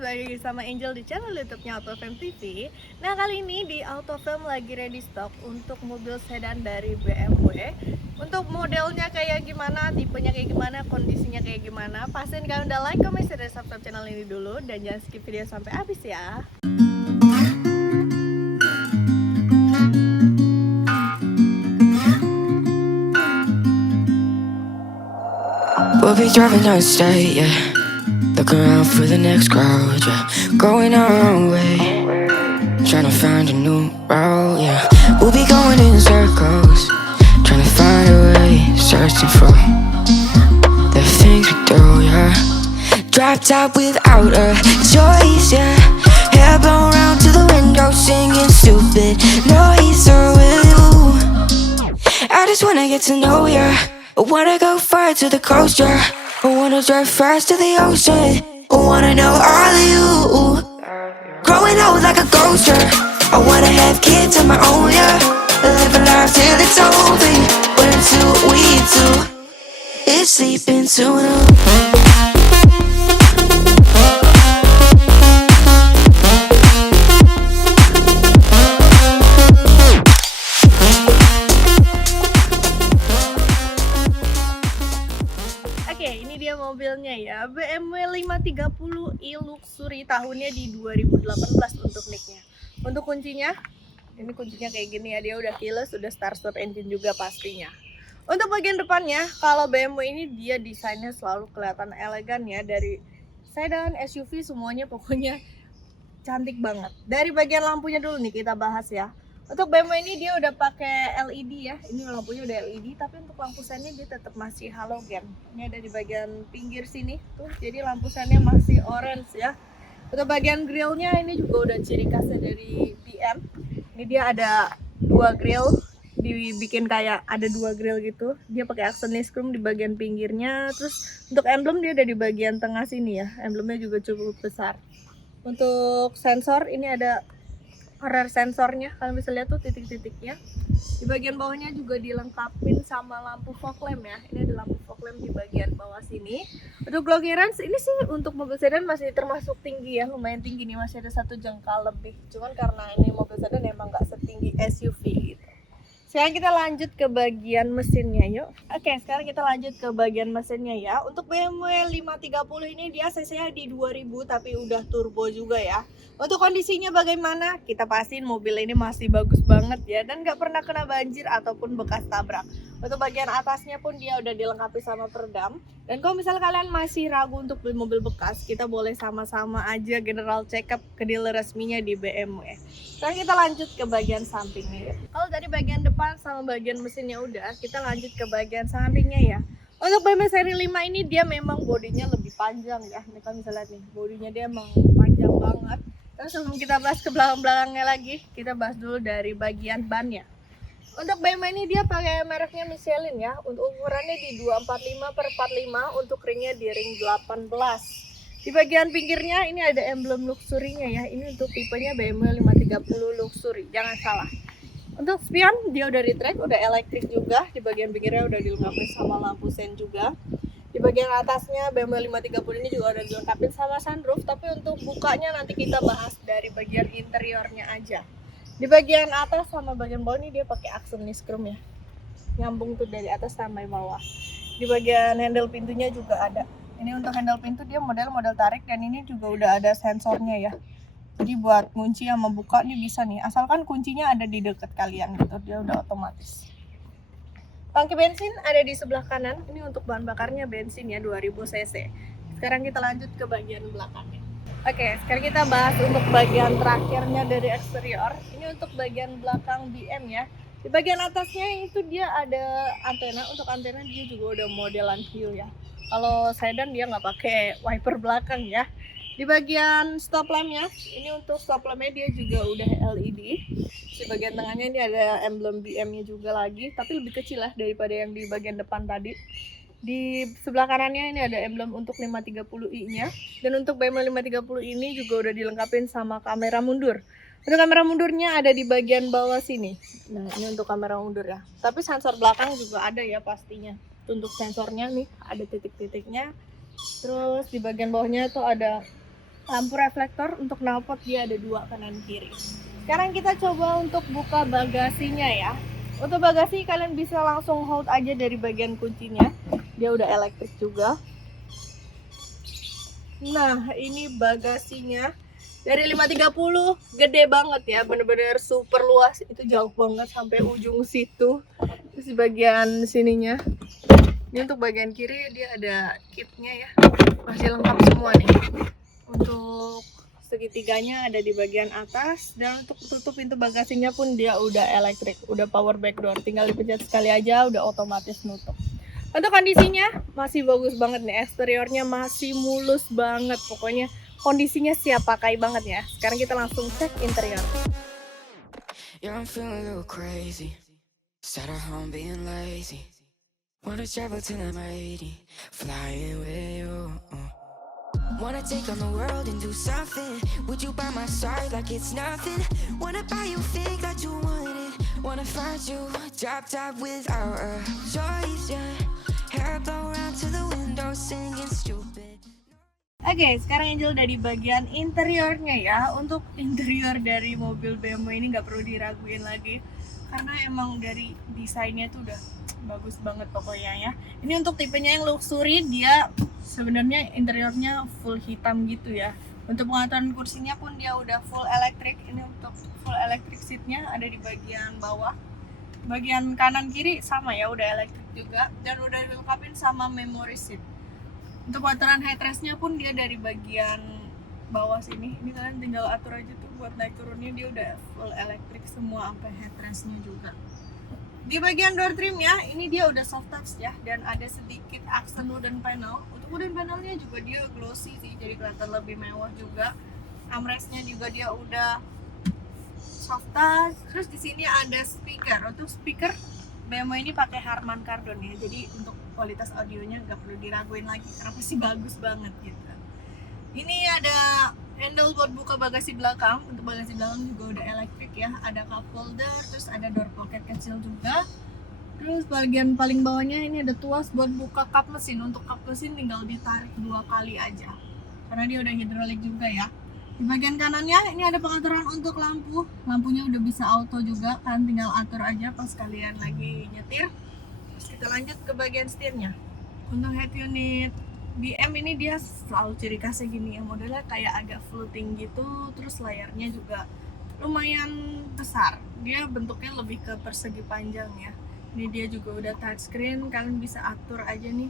balik lagi sama Angel di channel YouTube-nya AutoFam TV. Nah, kali ini di AutoFam lagi ready stock untuk mobil sedan dari BMW. Untuk modelnya kayak gimana, tipenya kayak gimana, kondisinya kayak gimana, pastiin kalian udah like, comment, share, dan subscribe channel ini dulu. Dan jangan skip video sampai habis ya. We'll be driving down the state, yeah. Look around for the next crowd, yeah. Going our own way, trying to find a new route, yeah. We'll be going in circles, trying to find a way, searching for the things we do, yeah. Drop top without a choice, yeah. Hair blown round to the window, singing stupid noise. Or will you? I just wanna get to know ya. I wanna go far to the coast, yeah. I wanna drive fast to the ocean. I wanna know all of you. Growing old like a ghost, yeah. I wanna have kids of my own, yeah. Live a life till it's over. But until we do, it's sleeping sooner. Ini dia mobilnya ya, BMW 530i Luxury, tahunnya di 2018 untuk nicknya. Untuk kuncinya, ini kuncinya kayak gini ya, dia udah keyless, udah start stop engine juga pastinya. Untuk bagian depannya, kalau BMW ini dia desainnya selalu kelihatan elegan ya, dari sedan, SUV semuanya pokoknya cantik banget. Dari bagian lampunya dulu nih kita bahas ya. Untuk BMW ini dia udah pakai LED ya, ini lampunya udah LED, tapi untuk lampu sennya dia tetap masih halogen. Ini ada di bagian pinggir sini tuh, jadi lampu sennya masih orange ya. Untuk bagian grillnya ini juga udah ciri khasnya dari BM. Ini dia ada dua grill, dibikin kayak ada dua grill gitu. Dia pakai accent chrome di bagian pinggirnya. Terus untuk emblem dia ada di bagian tengah sini ya, emblemnya juga cukup besar. Untuk sensor ini ada rear sensornya, kalian bisa lihat tuh titik-titiknya. Di bagian bawahnya juga dilengkapin sama lampu fog lamp ya. Ini ada lampu fog lamp di bagian bawah sini. Untuk glow clearance ini sih untuk mobil sedan masih termasuk tinggi ya, lumayan tinggi nih, masih ada 1 jengkal lebih. Cuman karena ini mobil sedan emang nggak setinggi SUV gitu. Sekarang kita lanjut ke bagian mesinnya yuk. Oke, sekarang kita lanjut ke bagian mesinnya ya. Untuk BMW 530 ini dia cc-nya di 2000 tapi udah turbo juga ya. Untuk kondisinya bagaimana? Kita pastiin mobil ini masih bagus banget ya, dan gak pernah kena banjir ataupun bekas tabrak. Untuk bagian atasnya pun dia udah dilengkapi sama peredam. Dan kalau misalnya kalian masih ragu untuk beli mobil bekas, kita boleh sama-sama aja general check up ke dealer resminya di BMW. Sekarang kita lanjut ke bagian sampingnya. Kalau dari bagian depan sama bagian mesinnya udah, kita lanjut ke bagian sampingnya ya. Untuk BMW seri 5 ini dia memang bodinya lebih panjang ya. Ini kan bisa lihat nih, bodinya dia emang panjang banget. Terus sebelum kita bahas ke belakang-belakangnya lagi, kita bahas dulu dari bagian bannya. Untuk BMW ini dia pakai mereknya Michelin ya. Untuk ukurannya di 245/45, untuk ringnya di ring 18. Di bagian pinggirnya ini ada emblem luxury-nya ya. Ini untuk tipenya BMW 530 Luxury, jangan salah. Untuk spion dia udah retract, udah elektrik juga. Di bagian pinggirnya udah dilengkapi sama lampu sen juga. Di bagian atasnya BMW 530 ini juga udah dilengkapi sama sunroof, tapi untuk bukanya nanti kita bahas dari bagian interiornya aja. Di bagian atas sama bagian bawah ini dia pakai accent chrome ya. Nyambung tuh dari atas sampai bawah. Di bagian handle pintunya juga ada. Ini untuk handle pintu dia model tarik, dan ini juga udah ada sensornya ya. Jadi buat kunci sama buka ini bisa nih, asalkan kuncinya ada di dekat kalian gitu, dia udah otomatis. Tangki bensin ada di sebelah kanan. Ini untuk bahan bakarnya bensin ya, 2000 cc. Sekarang kita lanjut ke bagian belakangnya. Oke, sekarang kita bahas untuk bagian terakhirnya dari eksterior. Ini untuk bagian belakang BM ya. Di bagian atasnya itu dia ada antena. Untuk antena dia juga udah modelan view ya. Kalau sedan dia nggak pakai wiper belakang ya. Di bagian stop lampnya, ini untuk stop lampnya dia juga udah LED. Di bagian tengahnya ini ada emblem BM-nya juga lagi, tapi lebih kecil lah daripada yang di bagian depan tadi. Di sebelah kanannya ini ada emblem untuk 530i-nya. Dan untuk BMW 530 ini juga udah dilengkapin sama kamera mundur. Untuk kamera mundurnya ada di bagian bawah sini. Nah, ini untuk kamera mundur ya. Tapi sensor belakang juga ada ya pastinya. Untuk sensornya nih ada titik-titiknya. Terus di bagian bawahnya tuh ada lampu reflektor untuk knalpot dia ada 2 kanan kiri. Sekarang kita coba untuk buka bagasinya ya. Untuk bagasi kalian bisa langsung hold aja dari bagian kuncinya. Dia udah elektrik juga. Nah, ini bagasinya dari 530, gede banget ya, bener-bener super luas. Itu jauh banget sampai ujung situ. Terus di bagian sininya, ini untuk bagian kiri dia ada kitnya ya, masih lengkap semua nih. Untuk segitiganya ada di bagian atas, dan untuk tutup pintu bagasinya pun dia udah elektrik, udah power back door, tinggal dipencet sekali aja udah otomatis nutup. Untuk kondisinya masih bagus banget nih, eksteriornya masih mulus banget, pokoknya kondisinya siap pakai banget ya. Sekarang kita langsung cek interior. Yeah, I'm feeling a little crazy. Sat at home being lazy. Wanna travel till I'm 80, flying with you. Wanna take on the world and do something. Would you by my side like it's nothing? Wanna buy you things that you wanted. Wanna find you drop top without a choice, yeah. Hair blow around to the window singing stupid. Oke, sekarang Angel udah di bagian interiornya ya. Untuk interior dari mobil BMW ini nggak perlu diraguin lagi, karena emang dari desainnya tuh udah bagus banget pokoknya ya. Ini untuk tipenya yang luxury, dia sebenarnya interiornya full hitam gitu ya. Untuk pengaturan kursinya pun dia udah full elektrik. Ini untuk full electric seatnya ada di bagian bawah. Bagian kanan kiri sama ya, udah elektrik juga, dan udah dilengkapin sama memory seat. Untuk pengaturan headrestnya pun dia dari bagian bawah sini. Ini kalian tinggal atur aja tuh buat naik turunnya, dia udah full elektrik semua sampai headrestnya juga. Di bagian door trimnya ini dia udah soft touch ya, dan ada sedikit aksen wooden panel. Untuk wooden panelnya juga dia glossy sih, jadi kelihatan lebih mewah juga. Armrestnya juga dia udah soft touch. Terus di sini ada speaker. Untuk speaker BMW ini pakai Harman Kardon ya, jadi untuk kualitas audionya nggak perlu diraguin lagi karena pasti bagus banget gitu. Ini ada handle buat buka bagasi belakang. Untuk bagasi belakang juga udah elektrik ya, ada cup holder, terus ada door pocket kecil juga. Terus bagian paling bawahnya ini ada tuas buat buka kap mesin. Untuk kap mesin tinggal ditarik 2 kali aja karena dia udah hidrolik juga ya. Di bagian kanannya ini ada pengaturan untuk lampu. Lampunya udah bisa auto juga, kan tinggal atur aja pas kalian lagi nyetir. Terus kita lanjut ke bagian setirnya. Untuk head unit BM ini dia selalu ciri khasnya gini ya, modelnya kayak agak floating gitu. Terus layarnya juga lumayan besar, dia bentuknya lebih ke persegi panjang ya. Ini dia juga udah touchscreen, kalian bisa atur aja nih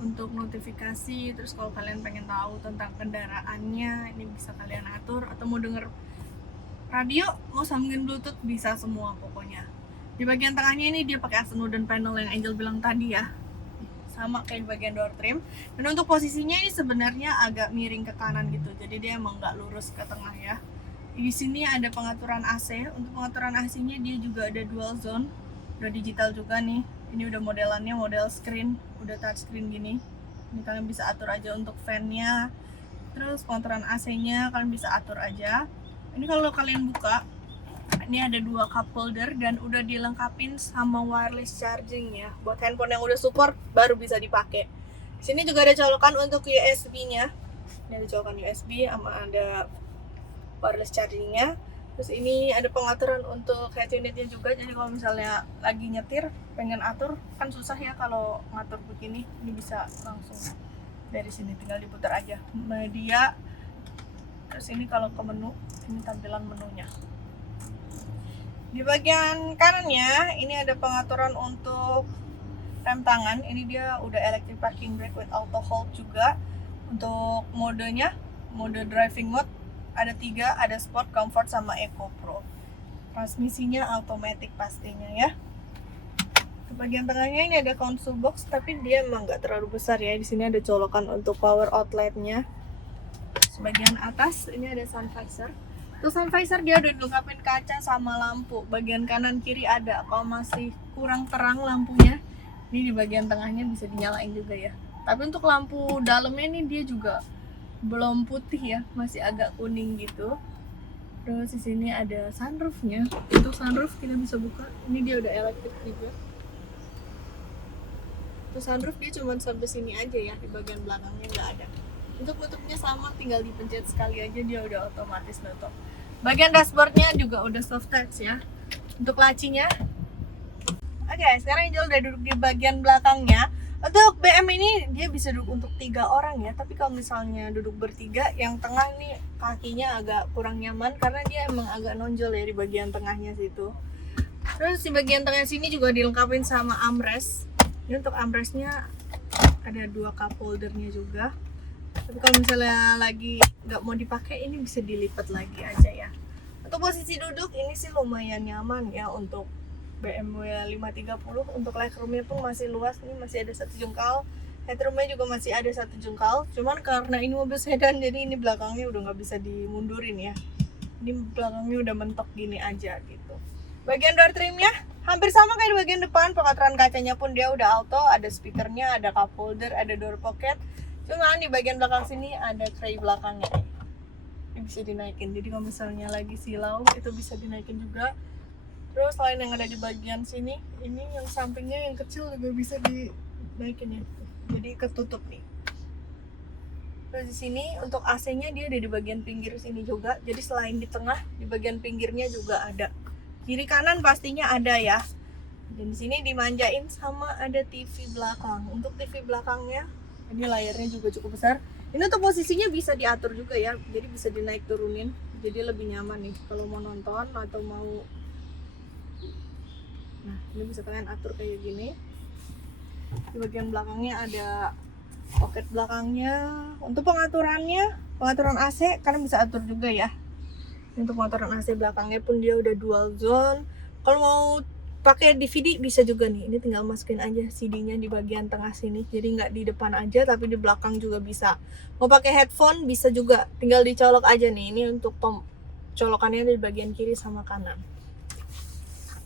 untuk notifikasi. Terus kalau kalian pengen tahu tentang kendaraannya, ini bisa kalian atur, atau mau denger radio, mau sambungin bluetooth, bisa semua pokoknya. Di bagian tengahnya ini dia pakai aksen wooden panel yang Angel bilang tadi ya, sama kayak di bagian door trim. Dan untuk posisinya ini sebenarnya agak miring ke kanan gitu, jadi dia emang nggak lurus ke tengah ya. Di sini ada pengaturan AC. Untuk pengaturan AC-nya dia juga ada dual zone, udah digital juga nih. Ini udah modelannya model screen, udah touch screen gini. Ini kalian bisa atur aja untuk fan-nya. Terus pengaturan AC-nya kalian bisa atur aja. Ini kalau kalian buka, ini ada 2 cup holder dan udah dilengkapin sama wireless charging ya. Buat handphone yang udah support baru bisa dipakai. Di sini juga ada colokan untuk USB-nya. Ini ada colokan USB sama ada wireless charging-nya. Terus ini ada pengaturan untuk head unitnya juga. Jadi kalau misalnya lagi nyetir pengen atur, kan susah ya kalau ngatur begini. Ini bisa langsung dari sini, tinggal diputar aja media. Terus ini kalau ke menu, ini tampilan menunya. Di bagian kanannya ini ada pengaturan untuk rem tangan. Ini dia udah electric parking brake with auto hold juga. Untuk modenya, mode driving mode ada 3, ada sport, comfort, sama eco pro. Transmisinya automatic pastinya ya. Di bagian tengahnya ini ada console box, tapi dia emang nggak terlalu besar ya. Di sini ada colokan untuk power outletnya. Sebagian atas ini ada sun visor. Terus sun visor dia udah dilengkapin kaca sama lampu. Bagian kanan kiri ada. Kalau masih kurang terang lampunya, ini di bagian tengahnya bisa dinyalain juga ya. Tapi untuk lampu dalamnya ini dia juga belum putih ya, masih agak kuning gitu. Terus di sini ada sunroofnya. Untuk sunroof kita bisa buka. Ini dia udah elektrik juga. Untuk sunroof dia cuma sampai sini aja ya, di bagian belakangnya nggak ada. Untuk nutupnya sama, tinggal dipencet sekali aja dia udah otomatis nutup. Bagian dashboardnya juga udah soft touch ya. Untuk lacinya, oke, sekarang Angel udah duduk di bagian belakangnya. Untuk BM ini dia bisa duduk untuk 3 orang ya. Tapi kalau misalnya duduk bertiga, yang tengah nih kakinya agak kurang nyaman karena dia emang agak nonjol ya di bagian tengahnya situ. Terus di bagian tengah sini juga dilengkapi sama armrest. Ini untuk armrestnya ada 2 cup holdernya juga. Tapi kalau misalnya lagi nggak mau dipakai, ini bisa dilipat lagi aja ya. Untuk posisi duduk ini sih lumayan nyaman ya untuk BMW 530. Untuk legroomnya pun masih luas, ini masih ada 1 jengkal. Headroomnya juga masih ada 1 jengkal. Cuman karena ini mobil sedan, jadi ini belakangnya udah nggak bisa dimundurin ya. Ini belakangnya udah mentok gini aja gitu. Bagian door trimnya hampir sama kayak di bagian depan. Pengaturan kacanya pun dia udah auto, ada speakernya, ada cup holder, ada door pocket. Cuman di bagian belakang sini ada tray belakangnya. Ini bisa dinaikin. Jadi kalau misalnya lagi silau itu bisa dinaikin juga. Terus selain yang ada di bagian sini, ini yang sampingnya yang kecil juga bisa dinaikin ya. Jadi ketutup nih. Terus di sini untuk AC-nya dia ada di bagian pinggir sini juga. Jadi selain di tengah, di bagian pinggirnya juga ada. Kiri kanan pastinya ada ya. Dan di sini dimanjain sama ada TV belakang. Untuk TV belakangnya, ini layarnya juga cukup besar. Ini untuk posisinya bisa diatur juga ya. Jadi bisa dinaik turunin. Jadi lebih nyaman nih kalau mau nonton atau mau. Nah, ini bisa kalian atur kayak gini. Di bagian belakangnya ada pocket belakangnya. Untuk pengaturannya, pengaturan AC kalian bisa atur juga ya. Untuk pengaturan AC belakangnya pun dia udah dual zone. Kalau mau pakai DVD bisa juga nih. Ini tinggal masukin aja CD-nya di bagian tengah sini. Jadi nggak di depan aja, tapi di belakang juga bisa. Mau pakai headphone bisa juga. Tinggal dicolok aja nih. Ini untuk colokannya di bagian kiri sama kanan.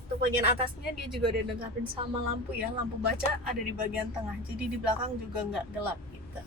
Untuk bagian atasnya dia juga ada dilengkapin sama lampu ya. Lampu baca ada di bagian tengah. Jadi di belakang juga nggak gelap gitu.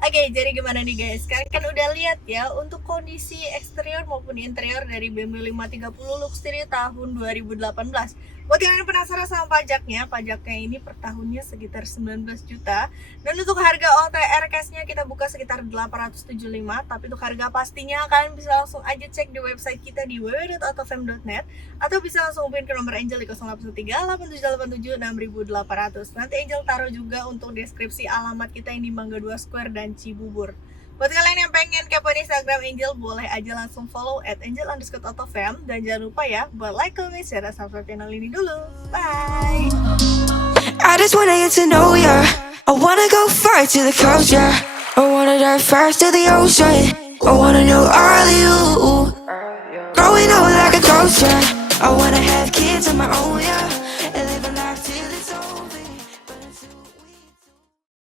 Oke, jadi gimana nih guys? Kalian kan udah lihat ya untuk kondisi eksterior maupun interior dari BMW 530 Luxury tahun 2018. Buat kalian yang penasaran sama pajaknya ini per tahunnya sekitar 19 juta. Dan untuk harga OTR cashnya kita buka sekitar 875. Tapi untuk harga pastinya kalian bisa langsung aja cek di website kita di www.autofam.net. Atau bisa langsung hubungin ke nomor Angel di 0813 8787 6800. Nanti Angel taruh juga untuk deskripsi alamat kita yang di Mangga 2 Square dan Cibubur. Buat kalian yang pengen kepoin Instagram Angel, boleh aja langsung follow @angel_autofam. Dan jangan lupa ya buat like, comment, share, dan subscribe channel ini dulu. Bye! I just wanna get to know ya. I wanna go far to the coast, yeah. I wanna dive fast to the ocean. I wanna know all of you. Growing up like a ghost, yeah. I wanna have kids of my own, yeah.